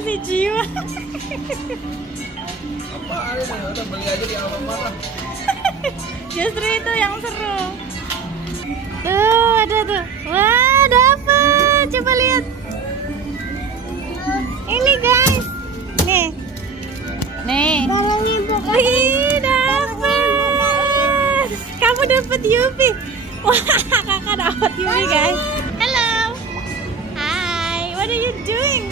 kasih jiwa. Apa ini? Udah beli aja di Alfamart lah. Justru itu yang seru. Tuh, ada tuh. Wah, dapet. Coba lihat. Ini guys. Nih. Nih. Wih, dapet. Kamu dapet Yupi. Wah, kakak dapet Yupi guys. Hello. Hi. What are you doing?